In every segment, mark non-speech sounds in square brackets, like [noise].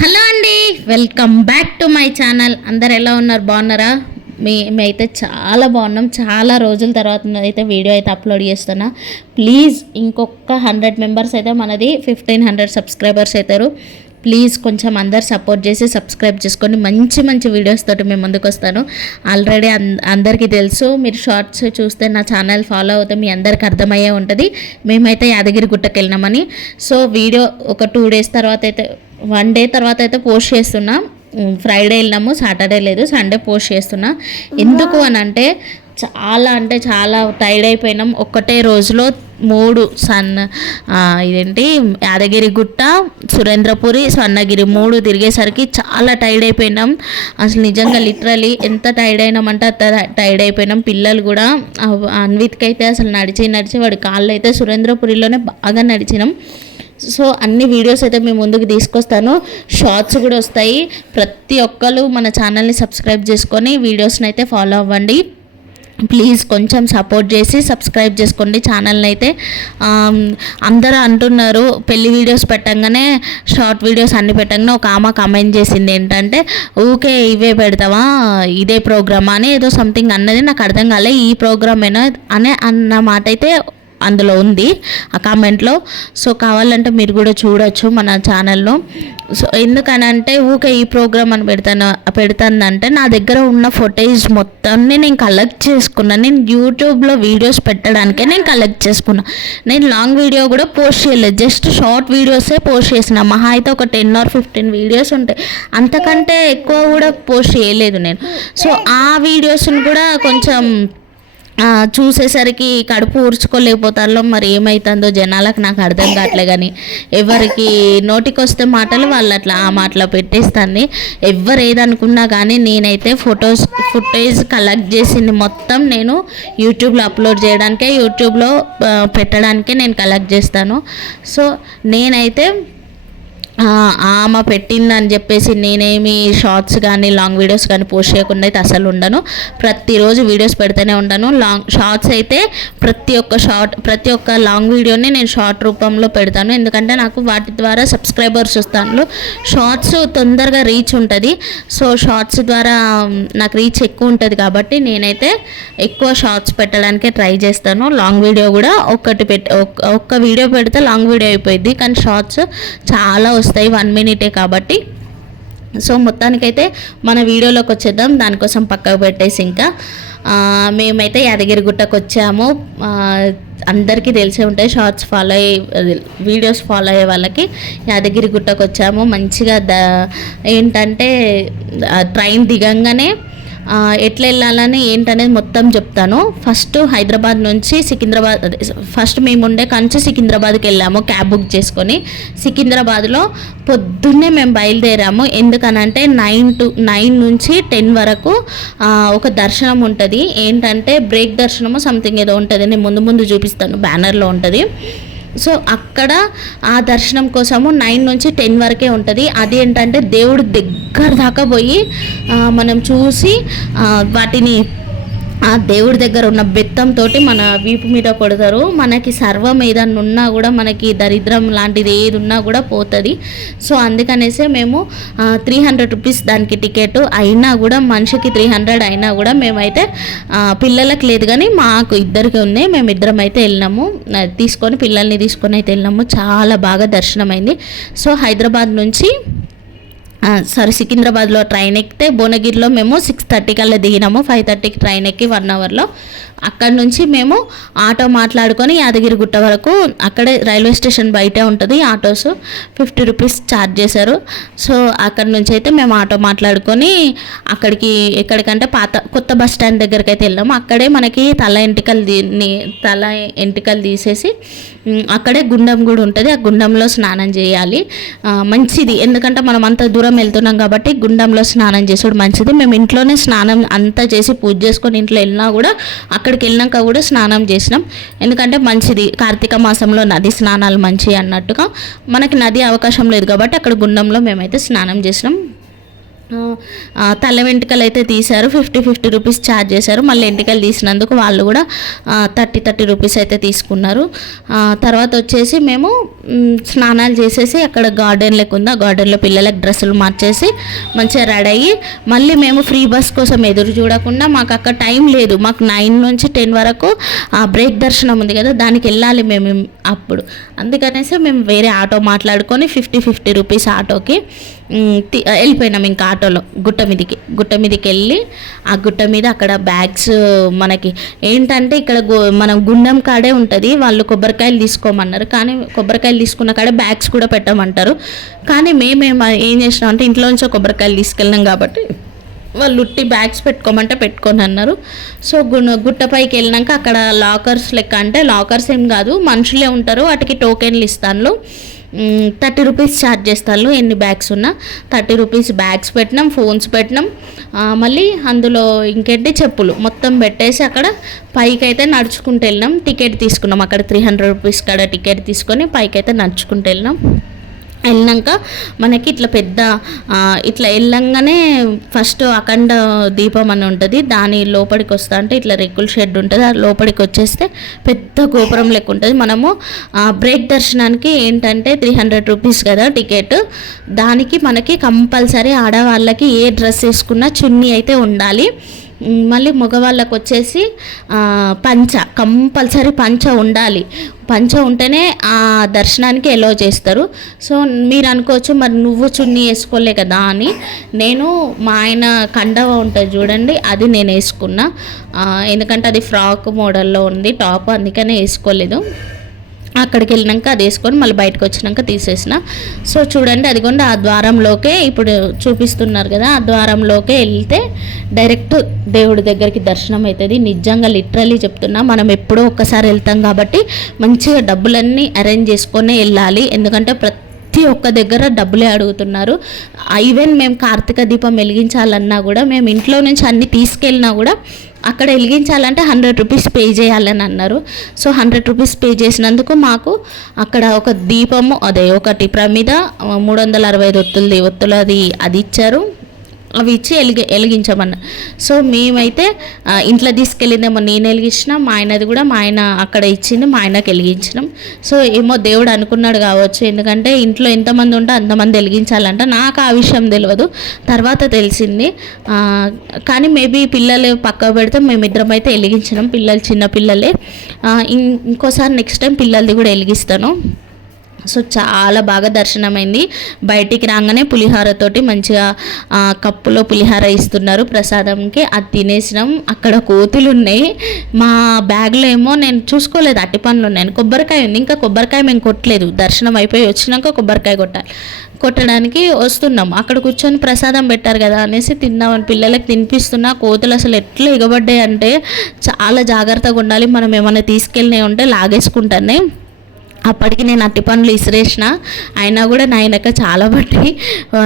Hello అండి welcome back to my channel. అందరు ఎలా ఉన్నారు? బాగున్నారా? మీ మేమైతే చాలా బాగున్నాం. చాలా రోజుల తర్వాత అయితే వీడియో అయితే అప్లోడ్ చేస్తున్నా. ప్లీజ్ ఇంకొక హండ్రెడ్ మెంబర్స్ అయితే మనది ఫిఫ్టీన్ హండ్రెడ్ సబ్స్క్రైబర్స్ అవుతారు. ప్లీజ్ కొంచెం అందరు సపోర్ట్ చేసి సబ్స్క్రైబ్ చేసుకోండి మంచి మంచి వీడియోస్ తోటి మేము ముందుకు వస్తాను. ఆల్రెడీ అందరికీ తెలుసు మీరు షార్ట్స్ చూస్తే నా ఛానల్ ఫాలో అవుతే మీ అందరికి అర్థమయ్యే ఉంటుంది. మేమైతే యాదగిరి గుట్టకి వెళ్ళినామని. సో వీడియో ఒక టూ డేస్ తర్వాత అయితే వన్ డే తర్వాత అయితే పోస్ట్ చేస్తున్నా. ఫ్రైడే వెళ్ళినాము సాటర్డే లేదు సండే పోస్ట్ చేస్తున్నా. ఎందుకు అని అంటే చాలా అంటే చాలా టైర్డ్ అయిపోయినాం. ఒక్కటే రోజులో మూడు సన్ ఇదేంటి? యాదగిరి గుట్ట సురేంద్రపురి స్వర్ణగిరి మూడు తిరిగేసరికి చాలా టైర్డ్ అయిపోయినాం. అసలు నిజంగా లిటరలీ ఎంత టైర్డ్ అయినామంటే అంత టైర్డ్ అయిపోయినాం. పిల్లలు కూడా అన్విత్కి అయితే అసలు నడిచి నడిచి వాడి కాళ్ళు అయితే సురేంద్రపురిలోనే బాగా నడిచినాం. సో అన్ని వీడియోస్ అయితే మేము ముందుకు తీసుకొస్తాను. షార్ట్స్ కూడా వస్తాయి. ప్రతి ఒక్కరు మన ఛానల్ని సబ్స్క్రైబ్ చేసుకొని వీడియోస్ని అయితే ఫాలో అవ్వండి. ప్లీజ్ కొంచెం సపోర్ట్ చేసి సబ్స్క్రైబ్ చేసుకోండి ఛానల్ని అయితే అందరూ అంటున్నారు పెళ్ళి వీడియోస్ పెట్టంగానే షార్ట్ వీడియోస్ అన్ని పెట్టంగానే ఒక ఆమె కమెంట్ చేసింది ఏంటంటే ఊకే ఇవే పెడతావా? ఇదే ప్రోగ్రామా అని ఏదో సంథింగ్ అన్నది నాకు అర్థం కాలే ఈ ప్రోగ్రామేనా అనే అన్న మాట అయితే అందులో ఉంది ఆ కామెంట్లో. సో కావాలంటే మీరు కూడా చూడొచ్చు మన ఛానల్లో. సో ఎందుకనంటే ఊకే ఈ ప్రోగ్రామ్ అని పెడతాను పెడుతుందంటే నా దగ్గర ఉన్న ఫొటేజ్ మొత్తాన్ని నేను కలెక్ట్ చేసుకున్నాను నేను యూట్యూబ్లో వీడియోస్ పెట్టడానికే నేను కలెక్ట్ చేసుకున్నా. నేను లాంగ్ వీడియో కూడా పోస్ట్ చేయలేదు. జస్ట్ షార్ట్ వీడియోసే పోస్ట్ చేసిన. మహా అయితే ఒక టెన్ ఆర్ ఫిఫ్టీన్ వీడియోస్ ఉంటాయి. అంతకంటే ఎక్కువ కూడా పోస్ట్ చేయలేదు నేను. సో ఆ వీడియోస్ని కూడా కొంచెం చూసేసరికి కడుపు ఊర్చుకోలేకపోతారో మరి ఏమవుతుందో జనాలకు నాకు అర్థం కావట్లే కానీ ఎవరికి నోటికొస్తే మాటలు వాళ్ళు అట్లా ఆ మాటలో పెట్టేస్తాను ఎవరు ఏదనుకున్నా కానీ నేనైతే ఫొటోస్ ఫుటేజ్ కలెక్ట్ చేసింది మొత్తం నేను యూట్యూబ్లో అప్లోడ్ చేయడానికే యూట్యూబ్లో పెట్టడానికే నేను కలెక్ట్ చేస్తాను. సో నేనైతే ఆమె పెట్టిందని చెప్పేసి నేనేమి షార్ట్స్ కానీ లాంగ్ వీడియోస్ కానీ పోస్ట్ చేయకుండా అయితే అసలు ఉండను. ప్రతిరోజు వీడియోస్ పెడుతూనే ఉంటాను లాంగ్ షార్ట్స్ అయితే ప్రతి ఒక్క షార్ట్ ప్రతి ఒక్క లాంగ్ వీడియోని నేను షార్ట్ రూపంలో పెడతాను. ఎందుకంటే నాకు వాటి ద్వారా సబ్స్క్రైబర్స్ వస్తాను షార్ట్స్ తొందరగా రీచ్ ఉంటుంది. సో షార్ట్స్ ద్వారా నాకు రీచ్ ఎక్కువ ఉంటుంది కాబట్టి నేనైతే ఎక్కువ షార్ట్స్ పెట్టడానికే ట్రై చేస్తాను. లాంగ్ వీడియో కూడా ఒక్కటి పెట్ ఒక్క- ఒక్క వీడియో పెడితే లాంగ్ వీడియో అయిపోయింది కానీ షార్ట్స్ చాలా వస్తాయి వన్ మినిటే కాబట్టి. సో మొత్తానికైతే మన వీడియోలోకి వచ్చేద్దాం. దానికోసం పక్కకు పెట్టేసి ఇంకా మేమైతే యాదగిరి గుట్టకు వచ్చాము అందరికీ తెలిసే ఉంటాయి షార్ట్స్ ఫాలో అయ్యే వీడియోస్ ఫాలో అయ్యే వాళ్ళకి యాదగిరి గుట్టకు వచ్చాము మంచిగా ద ఏంటంటే ట్రైన్ దిగంగానే ఎట్లా వెళ్ళాలని ఏంటనేది మొత్తం చెప్తాను. ఫస్ట్ హైదరాబాద్ నుంచి సికింద్రాబాద్ ఫస్ట్ మేము ఉండే కంచి సికింద్రాబాద్కి వెళ్ళాము క్యాబ్ బుక్ చేసుకొని. సికింద్రాబాద్లో పొద్దున్నే మేము బయలుదేరాము. ఎందుకనంటే నైన్ టు నైన్ నుంచి టెన్ వరకు ఒక దర్శనం ఉంటుంది. ఏంటంటే బ్రేక్ దర్శనము సంథింగ్ ఏదో ఉంటుంది నేను ముందు ముందు చూపిస్తాను బ్యానర్లో ఉంటుంది. సో అక్కడ ఆ దర్శనం కోసము నైన్ నుంచి టెన్ వరకే ఉంటుంది. అది ఏంటంటే దేవుడు దగ్గర దాకా పోయి మనం చూసి వాటిని ఆ దేవుడి దగ్గర ఉన్న బెత్తంతో మన వీపు మీద కొడతారు. మనకి సర్వం ఏదన్నా ఉన్నా కూడా మనకి దరిద్రం లాంటిది ఏది ఉన్నా కూడా పోతుంది. సో అందుకనేసే మేము త్రీ హండ్రెడ్ రూపీస్ దానికి టికెట్ అయినా కూడా మనిషికి త్రీ హండ్రెడ్ అయినా కూడా మేమైతే పిల్లలకు లేదు కానీ మాకు ఇద్దరికి ఉంది మేము ఇద్దరం అయితే వెళ్ళినాము. తీసుకొని పిల్లల్ని తీసుకొని అయితే వెళ్ళినాము. చాలా బాగా దర్శనం అయింది సో హైదరాబాద్ నుంచి సారీ సికింద్రాబాద్లో ట్రైన్ ఎక్కితే భువనగిరిలో మేము సిక్స్ థర్టీ కల్లా దిగినాము. ఫైవ్ థర్టీకి ట్రైన్ ఎక్కి వన్ అవర్లో అక్కడ నుంచి మేము ఆటో మాట్లాడుకొని యాదగిరి గుట్ట వరకు అక్కడే రైల్వే స్టేషన్ బయటే ఉంటుంది. ఆటోస్ ఫిఫ్టీ రూపీస్ ఛార్జ్ చేశారు. సో అక్కడ నుంచి అయితే మేము ఆటో మాట్లాడుకొని అక్కడికి ఎక్కడికంటే పాత కొత్త బస్ స్టాండ్ దగ్గరికి అయితే వెళ్ళాము అక్కడే మనకి తల ఎంటికలు తల ఎంటికలు తీసేసి అక్కడే గుండం కూడా ఉంటుంది. ఆ గుండంలో స్నానం చేయాలి. మంచిది. ఎందుకంటే మనం అంత దూరం వెళ్తున్నాం కాబట్టి గుండంలో స్నానం చేసుడు మంచిది. మేము ఇంట్లోనే స్నానం అంతా చేసి పూజ చేసుకొని ఇంట్లో వెళ్ళినా కూడా అక్కడ అక్కడికి వెళ్ళినాక కూడా స్నానం చేసినాం. ఎందుకంటే మంచిది. కార్తీక మాసంలో నది స్నానాలు మంచి అన్నట్టుగా మనకి నది అవకాశం లేదు కాబట్టి అక్కడ గుండంలో మేమైతే స్నానం చేసినాం. తల వెంట్రుకలు అయితే తీశారు. ఫిఫ్టీ ఫిఫ్టీ రూపీస్ ఛార్జ్ చేశారు. మళ్ళీ వెంట్రుకలు తీసినందుకు వాళ్ళు కూడా థర్టీ థర్టీ రూపీస్ అయితే తీసుకున్నారు. తర్వాత వచ్చేసి మేము స్నానాలు చేసేసి అక్కడ గార్డెన్ లెక్క ఉంది. ఆ గార్డెన్లో పిల్లలకు డ్రెస్సులు మార్చేసి మంచిగా రెడీ అయ్యి మళ్ళీ మేము ఫ్రీ బస్ కోసం ఎదురు చూడకుండా మాకు అక్కడ టైం లేదు. మాకు నైన్ నుంచి టెన్ వరకు ఆ బ్రేక్ దర్శనం ఉంది కదా దానికి వెళ్ళాలి మేము అప్పుడు. అందుకనేసి మేము వేరే ఆటో మాట్లాడుకొని ఫిఫ్టీ ఫిఫ్టీ రూపీస్ ఆటోకి తి- వెళ్ళిపోయినాం ఇంకా ఆటోలో గుట్ట మీదకి. గుట్ట మీదకి వెళ్ళి ఆ గుట్ట మీద అక్కడ బ్యాగ్స్ మనకి ఏంటంటే ఇక్కడ గు- మనం గుండం కాడే ఉంటుంది. వాళ్ళు కొబ్బరికాయలు తీసుకోమన్నారు. కానీ కొబ్బరికాయ కొబ్బరికాయలు తీసుకున్న కాడ బ్యాగ్స్ కూడా పెట్టమంటారు. కానీ మేమేం ఏం చేసినాం అంటే ఇంట్లో నుంచి కొబ్బరికాయలు తీసుకెళ్ళినాం కాబట్టి వాళ్ళు ఉట్టి బ్యాగ్స్ పెట్టుకోమంటే పెట్టుకొని అన్నారు సో గు- గుట్టపైకి వెళ్ళినాక అక్కడ లాకర్స్ లెక్క అంటే లాకర్స్ ఏం కాదు మనుషులే ఉంటారు వాటికి టోకెన్లు ఇస్తాను థర్టీ రూపీస్ ఛార్జ్ చేస్తాను ఎన్ని బ్యాగ్స్ ఉన్నా థర్టీ రూపీస్ బ్యాగ్స్ పెట్టినాం ఫోన్స్ పెట్టినాం. మళ్ళీ అందులో ఇంకేంటి చెప్పులు. మొత్తం పెట్టేసి అక్కడ పైకి అయితే నడుచుకుంటూ వెళ్ళినాం. టికెట్ తీసుకున్నాం. అక్కడ త్రీ హండ్రెడ్ రూపీస్ కాడ టికెట్ తీసుకొని పైకి అయితే నడుచుకుంటూ వెళ్ళినాం. వెళ్ళినాక మనకి ఇట్లా పెద్ద ఇట్లా వెళ్ళంగానే ఫస్ట్ అఖండ దీపం అని ఉంటుంది. దాని లోపలికి వస్తా అంటే ఇట్లా రెక్కుల షెడ్ ఉంటుంది. ఆ లోపలికి వచ్చేస్తే పెద్ద గోపురం లెక్క ఉంటుంది. మనము బ్రేక్ దర్శనానికి ఏంటంటే త్రీ హండ్రెడ్ రూపీస్ కదా టికెట్. దానికి మనకి కంపల్సరీ ఆడవాళ్ళకి ఏ డ్రెస్ వేసుకున్నా చున్నీ అయితే ఉండాలి. మళ్ళీ మగవాళ్ళకు వచ్చేసి పంచ కంపల్సరీ పంచ ఉండాలి. పంచ ఉంటేనే ఆ దర్శనానికి ఎలో చేస్తారు. సో మీరు అనుకోవచ్చు మరి నువ్వు చున్నీ వేసుకోలే కదా అని. నేను మా ఆయన కండవ ఉంటుంది చూడండి అది నేను వేసుకున్నా. ఎందుకంటే అది ఫ్రాక్ మోడల్లో ఉంది టాప్ అందుకనే వేసుకోలేదు. అక్కడికి వెళ్ళినాక అది వేసుకొని మళ్ళీ బయటకు వచ్చినాక తీసేసిన. సో చూడండి అదిగోండి ఆ ద్వారంలోకే ఇప్పుడు చూపిస్తున్నారు కదా ఆ ద్వారంలోకే వెళ్తే డైరెక్ట్ దేవుడి దగ్గరికి దర్శనం అవుతుంది. నిజంగా లిటరలీ చెప్తున్నా మనం ఎప్పుడో ఒక్కసారి వెళ్తాం కాబట్టి మంచిగా డబ్బులన్నీ అరేంజ్ చేసుకొని వెళ్ళాలి. ఎందుకంటే ప్రతి ప్రతి ఒక్క దగ్గర డబ్బులే అడుగుతున్నారు. ఈవెన్ మేము కార్తీక దీపం వెలిగించాలన్నా కూడా మేము ఇంట్లో నుంచి అన్ని తీసుకెళ్ళినా కూడా అక్కడ వెలిగించాలంటే హండ్రెడ్ రూపీస్ పే చేయాలని అన్నారు. సో హండ్రెడ్ రూపీస్ పే చేసినందుకు మాకు అక్కడ ఒక దీపము అదే ఒకటి ప్రమిద మూడు వందల అరవై ఐదు ఒత్తులది ఒత్తులు అది అది ఇచ్చారు. అవి ఇచ్చి వెలిగి వెలిగించమన్న సో మేమైతే ఇంట్లో తీసుకెళ్ళిందేమో నేను వెలిగించిన మా ఆయనది కూడా మా ఆయన అక్కడ ఇచ్చింది మా ఆయనకి వెలిగించినాం సో ఏమో దేవుడు అనుకున్నాడు కావచ్చు ఎందుకంటే ఇంట్లో ఎంతమంది ఉంటే అంతమంది వెలిగించాలంట నాకు ఆ విషయం తెలియదు తర్వాత తెలిసింది. కానీ మేబీ పిల్లలు పక్క పెడితే మేమిద్దరం అయితే వెలిగించినాం పిల్లలు చిన్న పిల్లలే. ఇంకోసారి నెక్స్ట్ టైం పిల్లలది కూడా వెలిగిస్తాను సో చాలా బాగా దర్శనమైంది. బయటికి రాగానే పులిహారతోటి మంచిగా కప్పులో పులిహార ఇస్తున్నారు ప్రసాదంకి. అది తినేసినాం. అక్కడ కోతులు ఉన్నాయి మా బ్యాగ్లో ఏమో నేను చూసుకోలేదు. అట్టి పనులు ఉన్నాయి. కొబ్బరికాయ ఉంది. ఇంకా కొబ్బరికాయ మేము కొట్టలేదు. దర్శనం అయిపోయి వచ్చినాక కొబ్బరికాయ కొట్టాలి కొట్టడానికి వస్తున్నాం. అక్కడ కూర్చొని ప్రసాదం పెట్టారు కదా అనేసి తిన్నామని పిల్లలకి తినిపిస్తున్నా. కోతులు అసలు ఎట్లా ఎగబడ్డాయి అంటే చాలా జాగ్రత్తగా ఉండాలి. మనం ఏమైనా తీసుకెళ్ళినాయి ఉంటే లాగేసుకుంటానే. అప్పటికి నేను అట్టి పనులు ఇసిరేసిన అయినా కూడా నాయనక చాలా బట్టి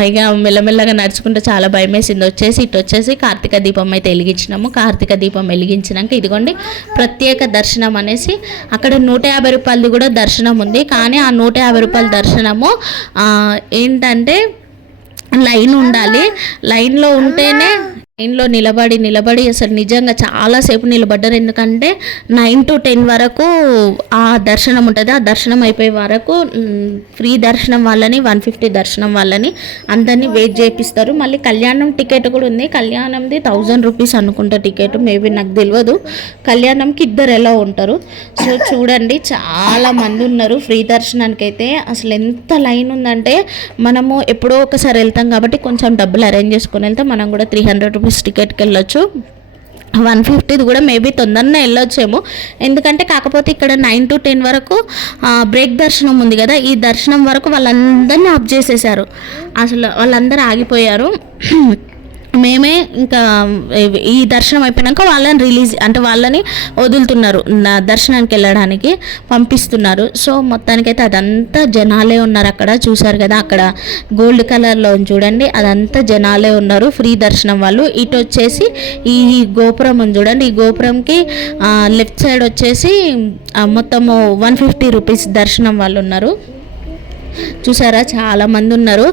ఇక మెల్లమెల్లగా నడుచుకుంటూ చాలా భయం వేసింది వచ్చేసి ఇటు వచ్చేసి కార్తీక దీపం అయితే వెలిగించినాము. కార్తీక దీపం వెలిగించినాక ఇదిగోండి ప్రత్యేక దర్శనం అనేసి అక్కడ నూట యాభై రూపాయలది కూడా దర్శనం ఉంది. కానీ ఆ నూట యాభై రూపాయల దర్శనము ఏంటంటే లైన్ ఉండాలి. లైన్లో ఉంటేనే లైన్లో నిలబడి నిలబడి అసలు నిజంగా చాలాసేపు నిలబడ్డారు. ఎందుకంటే నైన్ టు టెన్ వరకు ఆ దర్శనం ఉంటుంది. ఆ దర్శనం అయిపోయే వరకు ఫ్రీ దర్శనం వాళ్ళని వన్ ఫిఫ్టీ దర్శనం వాళ్ళని అందరినీ వెయిట్ చేపిస్తారు. మళ్ళీ కళ్యాణం టికెట్ కూడా ఉంది. కళ్యాణంది థౌజండ్ రూపీస్ అనుకుంటా టికెట్. మేబీ నాకు తెలియదు కళ్యాణంకి ఇద్దరు ఎలా ఉంటారు? సో చూడండి చాలా మంది ఉన్నారు ఫ్రీ దర్శనానికి అయితే అసలు ఎంత లైన్ ఉందంటే మనము ఎప్పుడో ఒకసారి వెళ్తాం కాబట్టి కొంచెం డబ్బులు అరేంజ్ చేసుకొని వెళ్తాం మనం కూడా త్రీ హండ్రెడ్ రూపీస్ టికెట్కి వెళ్ళొచ్చు వన్ ఫిఫ్టీది కూడా మేబీ తొందరనే వెళ్ళొచ్చేమో ఎందుకంటే కాకపోతే ఇక్కడ నైన్ టు టెన్ వరకు బ్రేక్ దర్శనం ఉంది కదా ఈ దర్శనం వరకు వాళ్ళందరినీ ఆఫ్ చేసేసారు. అసలు వాళ్ళందరూ ఆగిపోయారు. మేమే ఇంకా ఈ దర్శనం అయిపోయినాక వాళ్ళని రిలీజ్ అంటే వాళ్ళని వదులుతున్నారు నా దర్శనానికి వెళ్ళడానికి పంపిస్తున్నారు. సో మొత్తానికైతే అదంతా జనాలే ఉన్నారు అక్కడ చూసారు కదా అక్కడ గోల్డ్ కలర్లో చూడండి అదంతా జనాలే ఉన్నారు ఫ్రీ దర్శనం వాళ్ళు. ఇటు వచ్చేసి ఈ గోపురం ఉంది చూడండి ఈ గోపురంకి లెఫ్ట్ సైడ్ వచ్చేసి మొత్తము వన్ ఫిఫ్టీ రూపీస్ దర్శనం వాళ్ళు ఉన్నారు. చూసారా? చాలామంది ఉన్నారు.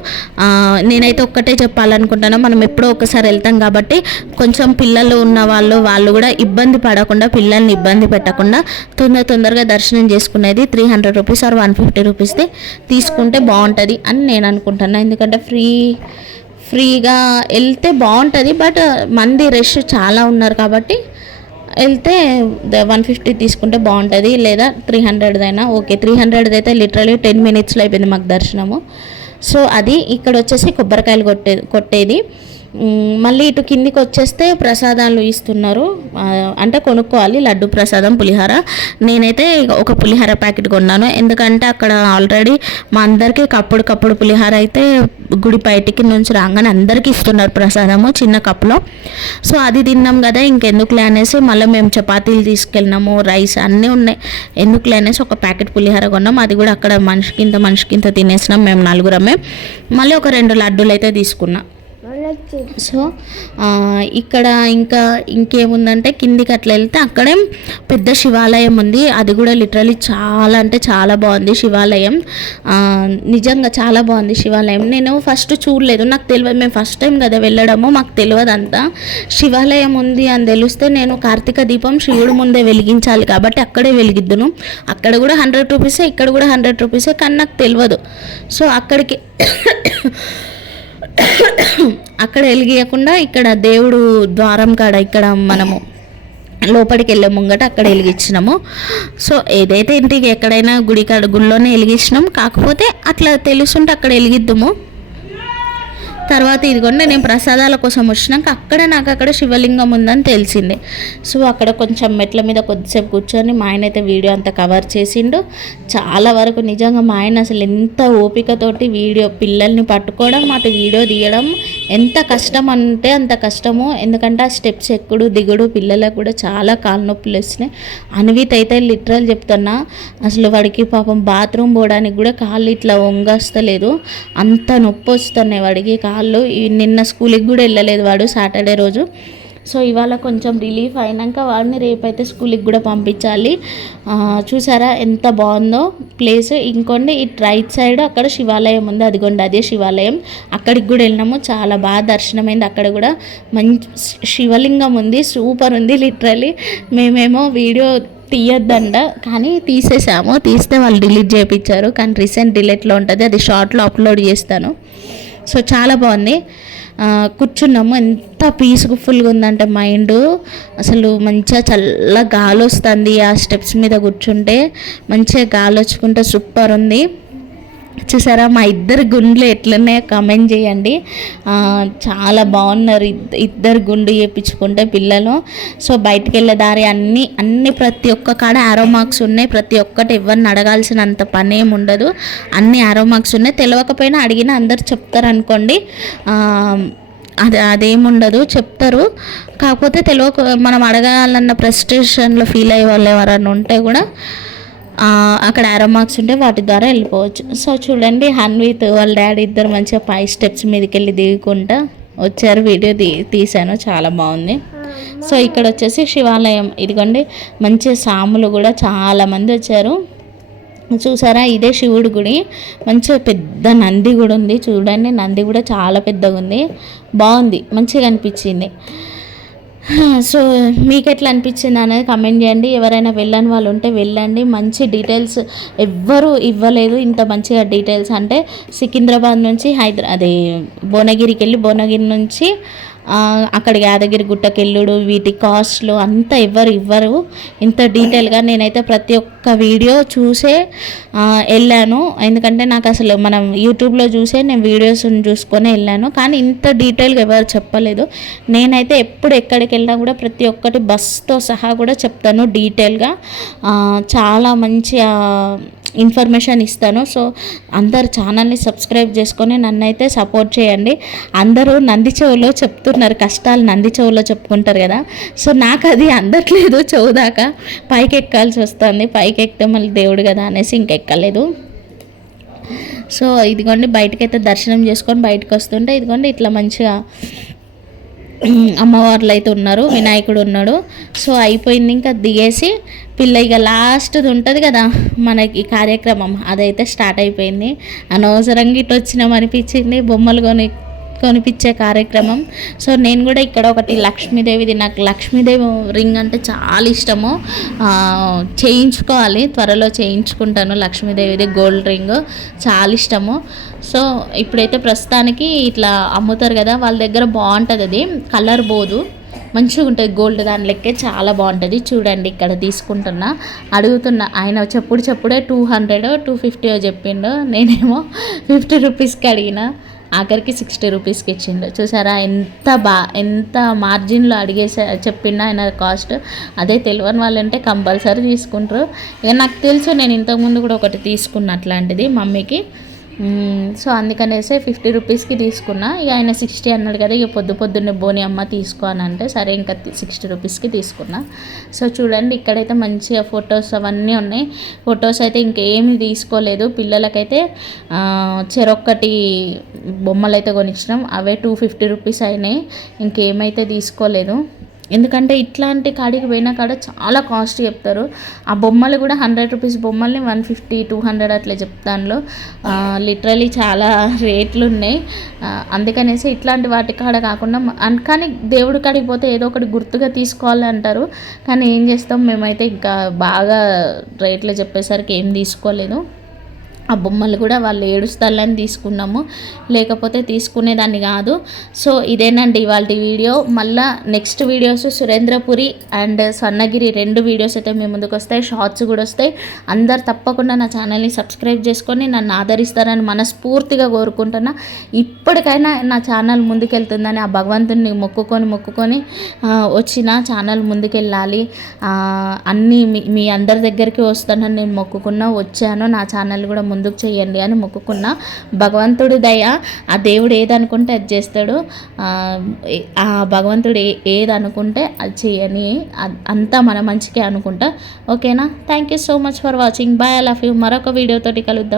నేనైతే ఒక్కటే చెప్పాలనుకుంటున్నా మనం ఎప్పుడో ఒకసారి వెళ్తాం కాబట్టి కొంచెం పిల్లలు ఉన్న వాళ్ళు వాళ్ళు కూడా ఇబ్బంది పడకుండా పిల్లల్ని ఇబ్బంది పెట్టకుండా తొందర తొందరగా దర్శనం చేసుకునేది three hundred rupees or one fifty రూపీస్ది తీసుకుంటే బాగుంటుంది అని నేను అనుకుంటున్నాను ఎందుకంటే ఫ్రీ ఫ్రీగా వెళ్తే బాగుంటుంది బట్ మంది రష్ చాలా ఉన్నారు కాబట్టి వెళ్తే వన్ ఫిఫ్టీ తీసుకుంటే బాగుంటుంది లేదా త్రీ హండ్రెడ్దైనా ఓకే. త్రీ హండ్రెడ్ది అయితే లిటరలీ టెన్ మినిట్స్లో అయిపోయింది మాకు దర్శనము. సో అది ఇక్కడ వచ్చేసి కొబ్బరికాయలు కొట్టే కొట్టేది. మళ్ళీ ఇటు కిందికి వచ్చేస్తే ప్రసాదాలు ఇస్తున్నారు. అంటే కొనుక్కోవాలి లడ్డు ప్రసాదం పులిహార. నేనైతే ఒక పులిహార ప్యాకెట్ కొన్నాను. ఎందుకంటే అక్కడ ఆల్రెడీ మా అందరికీ కప్పుడు కప్పుడు పులిహార అయితే గుడి బయటికి నుంచి రాగానే అందరికీ ఇస్తున్నారు ప్రసాదము చిన్న కప్పులో. సో అది తిన్నాం కదా ఇంకెందుకులే అనేసి మళ్ళీ మేము చపాతీలు తీసుకెళ్ళినాము రైస్ అన్నీ ఉన్నాయి. ఎందుకులే అనేసి ఒక ప్యాకెట్ పులిహార కొన్నాం. అది కూడా అక్కడ మనిషికి ఇంత మనిషికి ఇంత తినేసినాం మేము నలుగురమే. మళ్ళీ ఒక రెండు లడ్డూలు అయితే తీసుకున్నాం. సో ఇక్కడ ఇంకా ఇంకేముందంటే కిందికి అట్లా వెళ్తే అక్కడే పెద్ద శివాలయం ఉంది. అది కూడా లిటరలీ చాలా అంటే చాలా బాగుంది శివాలయం. నిజంగా చాలా బాగుంది శివాలయం. నేను ఫస్ట్ చూడలేదు. నాకు తెలియదు. మేము ఫస్ట్ టైం కదా వెళ్ళడము. మాకు తెలియదు అంతా శివాలయం ఉంది అని తెలిస్తే నేను కార్తీక దీపం శివుడు ముందే వెలిగించాలి కాబట్టి అక్కడే వెలిగిద్దును. అక్కడ కూడా హండ్రెడ్ రూపీసే ఇక్కడ కూడా హండ్రెడ్ రూపీసే కానీ నాకు తెలియదు. సో అక్కడికి అక్కడ వెలిగియకుండా ఇక్కడ దేవుడు ద్వారం కాడ ఇక్కడ మనము లోపలికి వెళ్ళే ముంగట అక్కడ వెలిగించినాము సో ఏదైతే ఇంటికి ఎక్కడైనా గుడి కాడ గుళ్ళోనే వెలిగించినాం కాకపోతే అట్లా తెలుసుంటే అక్కడ వెలిగిద్దాము తర్వాత ఇదిగోండి నేను ప్రసాదాల కోసం వచ్చినాక అక్కడ నాకు అక్కడ శివలింగం ఉందని తెలిసింది. సో అక్కడ కొంచెం మెట్ల మీద కొద్దిసేపు కూర్చొని మా ఆయన అయితే వీడియో అంతా కవర్ చేసిండు. చాలా వరకు నిజంగా మా ఆయన అసలు ఎంత ఓపికతోటి వీడియో పిల్లల్ని పట్టుకోవడం అటు వీడియో తీయడం ఎంత కష్టం అంటే అంత కష్టము. ఎందుకంటే ఆ స్టెప్స్ ఎక్కుడు దిగుడు పిల్లలకు కూడా చాలా కాలు నొప్పులు వస్తున్నాయి అన్విత్ అయితే లిటరల్ చెప్తున్నా అసలు వాడికి పాపం బాత్రూమ్ పోవడానికి కూడా కాళ్ళు ఇట్లా వంగస్తలేదు. అంత నొప్పి వస్తున్నాయి వాడికి వాళ్ళు నిన్న స్కూల్కి కూడా వెళ్ళలేదు వాడు సాటర్డే రోజు. సో ఇవాళ కొంచెం రిలీఫ్ అయినాక వాడిని రేపైతే స్కూల్కి కూడా పంపించాలి. చూసారా ఎంత బాగుందో ప్లేస్. ఇంకోండి ఇటు రైట్ సైడ్ అక్కడ శివాలయం ఉంది. అదిగోండి అదే శివాలయం. అక్కడికి కూడా వెళ్ళినాము. చాలా బాగా దర్శనమైంది అక్కడ కూడా. మంచి శివలింగం ఉంది సూపర్ ఉంది లిటరలీ మేమేమో వీడియో తీయొద్దంట కానీ తీసేసాము. తీస్తే వాళ్ళు డిలీట్ చేయించారు కానీ రీసెంట్ డిలీట్లో ఉంటుంది. అది షార్ట్లో అప్లోడ్ చేస్తాను. సో చాలా బాగుంది. కూర్చున్నాము. ఎంత పీస్ఫుల్గా ఉందంటే మైండ్ అసలు మంచిగా చల్ల గాలి వస్తుంది ఆ స్టెప్స్ మీద కూర్చుంటే. మంచిగా గాలి వచ్చుకుంటే సూపర్ ఉంది. చూసారా? మా ఇద్దరు గుండ్లు ఎట్లున్నాయో కమెంట్ చేయండి. చాలా బాగున్నారు. ఇద్దరు గుండు చేయించుకుంటే పిల్లలు. సో బయటికి వెళ్ళే దారి అన్ని అన్ని ప్రతి ఒక్క కాడ ఆరో మార్క్స్ ఉన్నాయి. ప్రతి ఒక్కటి ఎవరిని అడగాల్సినంత పని ఏమి ఉండదు. అన్ని ఆరో మార్క్స్ ఉన్నాయి. తెలియకపోయినా అడిగినా అందరు చెప్తారు అనుకోండి. అది అదేముండదు చెప్తారు. కాకపోతే తెలియక మనం అడగాలన్న ప్రెస్టేషన్లో ఫీల్ అయ్యే వాళ్ళు ఎవరైనా ఉంటే కూడా అక్కడ ఆరో మార్క్స్ ఉంటే వాటి ద్వారా వెళ్ళిపోవచ్చు. సో చూడండి హన్విత్ వాళ్ళ డాడీ ఇద్దరు మంచిగా పై స్టెప్స్ మీదకి వెళ్ళి దిగుకుంటా వచ్చారు. వీడియో తీ తీశాను చాలా బాగుంది. సో ఇక్కడ వచ్చేసి శివాలయం. ఇదిగోండి మంచిగా సాములు కూడా చాలా మంది వచ్చారు. చూసారా ఇదే శివుడి గుడి. మంచిగా పెద్ద నంది కూడా ఉంది. చూడండి నంది కూడా చాలా పెద్దగా ఉంది బాగుంది మంచిగా అనిపించింది. [laughs] సో మీకు ఎట్లా అనిపించింది అనేది కమెంట్ చేయండి. ఎవరైనా వెళ్ళని వాళ్ళు ఉంటే వెళ్ళండి. మంచి డీటెయిల్స్ ఎవ్వరు ఇవ్వలేదు ఇంత మంచిగా డీటెయిల్స్ అంటే సికింద్రాబాద్ నుంచి హైదరా అదే భువనగిరికి వెళ్ళి భువనగిరి నుంచి అక్కడ యాదగిరి గుట్టకెళ్ళుడు వీటి కాస్ట్లు అంతా ఎవ్వరు ఇవ్వరు. ఇంత డీటెయిల్గా నేనైతే ప్రతి ఒక్క వీడియో చూసే వెళ్ళాను. ఎందుకంటే నాకు అసలు మనం యూట్యూబ్లో చూసే నేను వీడియోస్ చూసుకొని వెళ్ళాను. కానీ ఇంత డీటెయిల్గా ఎవరు చెప్పలేదు. నేనైతే ఎప్పుడు ఎక్కడికి వెళ్ళినా కూడా ప్రతి ఒక్కటి బస్తో సహా కూడా చెప్తాను డీటెయిల్గా చాలా మంచి ఇన్ఫర్మేషన్ ఇస్తాను. సో అందరు ఛానల్ని సబ్స్క్రైబ్ చేసుకొని నన్ను అయితే సపోర్ట్ చేయండి. అందరూ నంది చెవులో చెప్తున్నారు కష్టాలు నంది చెవులో చెప్పుకుంటారు కదా. సో నాకు అది అందట్లేదు చెవు దాకా. పైకి ఎక్కాల్సి వస్తుంది. పైకి ఎక్కితే మళ్ళీ దేవుడు కదా అనేసి ఇంకెక్కలేదు. సో ఇదిగోండి బయటకైతే దర్శనం చేసుకొని బయటకు వస్తుంటే ఇదిగోండి ఇట్లా మంచిగా అమ్మవార్లు అయితే ఉన్నారు వినాయకుడు ఉన్నాడు. సో అయిపోయింది ఇంకా దిగేసి పిల్ల ఇక లాస్ట్ది ఉంటుంది కదా మనకి కార్యక్రమం అదైతే స్టార్ట్ అయిపోయింది. అనవసరంగా ఇటు వచ్చినాం అనిపించింది బొమ్మలు కొని కొనిపించే కార్యక్రమం. సో నేను కూడా ఇక్కడ ఒకటి లక్ష్మీదేవిది నాకు లక్ష్మీదేవి రింగ్ అంటే చాలా ఇష్టము. చేయించుకోవాలి త్వరలో చేయించుకుంటాను లక్ష్మీదేవిది గోల్డ్ రింగ్. చాలా ఇష్టము. సో ఇప్పుడైతే ప్రస్తుతానికి ఇట్లా అమ్ముతారు కదా వాళ్ళ దగ్గర బాగుంటుంది అది. కలర్ పోదు మంచిగా ఉంటుంది గోల్డ్ దాని లెక్కే చాలా బాగుంటుంది. చూడండి ఇక్కడ తీసుకుంటున్నా. అడుగుతున్నా ఆయన చెప్పుడు చెప్పుడే టూ హండ్రెడ్ టూ ఫిఫ్టీ చెప్పిండు నేనేమో ఫిఫ్టీ రూపీస్కి అడిగిన. ఆఖరికి సిక్స్టీ రూపీస్కి ఇచ్చిండు. చూసారా? ఎంత బా ఎంత మార్జిన్లో అడిగేసా చెప్పిండు ఆయన కాస్ట్ అదే తెలియని వాళ్ళు అంటే కంపల్సరీ తీసుకుంటారు. ఇక నాకు తెలుసు నేను ఇంతకుముందు కూడా ఒకటి తీసుకున్న అట్లాంటిది మమ్మీకి. సో అందుకనేసి ఫిఫ్టీ రూపీస్కి తీసుకున్నా. ఇక ఆయన సిక్స్టీ అన్నాడు కదా ఇక పొద్దు పొద్దున్నే బోని అమ్మ తీసుకో అని అంటే సరే ఇంకా సిక్స్టీ రూపీస్కి తీసుకున్నా. సో చూడండి ఇక్కడైతే మంచిగా ఫొటోస్ అవన్నీ ఉన్నాయి. ఫొటోస్ అయితే ఇంకేమి తీసుకోలేదు. పిల్లలకైతే చెరొక్కటి బొమ్మలు అయితే కొనిచ్చినాం. అవే టూ ఫిఫ్టీ రూపీస్ అయినాయి. ఇంకేమైతే తీసుకోలేదు. ఎందుకంటే ఇట్లాంటి కాడికి పోయిన కాడ చాలా కాస్ట్ చెప్తారు. ఆ బొమ్మలు కూడా హండ్రెడ్ రూపీస్ బొమ్మల్ని వన్ ఫిఫ్టీ టూ హండ్రెడ్ అట్లా చెప్తాను లిటరలీ చాలా రేట్లు ఉన్నాయి. అందుకనేసి ఇట్లాంటి వాటి కాడ కాకుండా కానీ దేవుడి కాడికి పోతే ఏదో ఒకటి గుర్తుగా తీసుకోవాలి అంటారు. కానీ ఏం చేస్తాం మేమైతే ఇంకా బాగా రేట్లు చెప్పేసరికి ఏం తీసుకోలేదు. ఆ బొమ్మలు కూడా వాళ్ళు ఏడుస్తాలని తీసుకున్నాము. లేకపోతే తీసుకునేదాన్ని కాదు. సో ఇదేనండి ఇవాళ వీడియో. మళ్ళీ next videos Surendrapuri and Swarnagiri రెండు వీడియోస్ అయితే మీ ముందుకు వస్తాయి. షార్ట్స్ కూడా వస్తాయి. అందరు తప్పకుండా నా ఛానల్ని సబ్స్క్రైబ్ చేసుకొని నన్ను ఆదరిస్తారని మనస్ఫూర్తిగా కోరుకుంటున్నా. ఇప్పటికైనా నా ఛానల్ ముందుకెళ్తుందని ఆ భగవంతుని మొక్కుకొని మొక్కుకొని వచ్చిన ఛానల్ ముందుకెళ్ళాలి. అన్నీ మీ మీ అందరి దగ్గరికి వస్తానని నేను మొక్కుకున్నా వచ్చాను. నా ఛానల్ కూడా ముందుకు చేయండి అని మొక్కుకున్న భగవంతుడి దయ ఆ దేవుడు ఏదనుకుంటే అది చేస్తాడు. ఆ, భగవంతుడు ఏ ఏది అనుకుంటే అది చేయని అంతా మన మంచికే అనుకుంటా. ఓకేనా? Thank you so much for watching bye I love you మరొక వీడియోతోటి కలుద్దాం.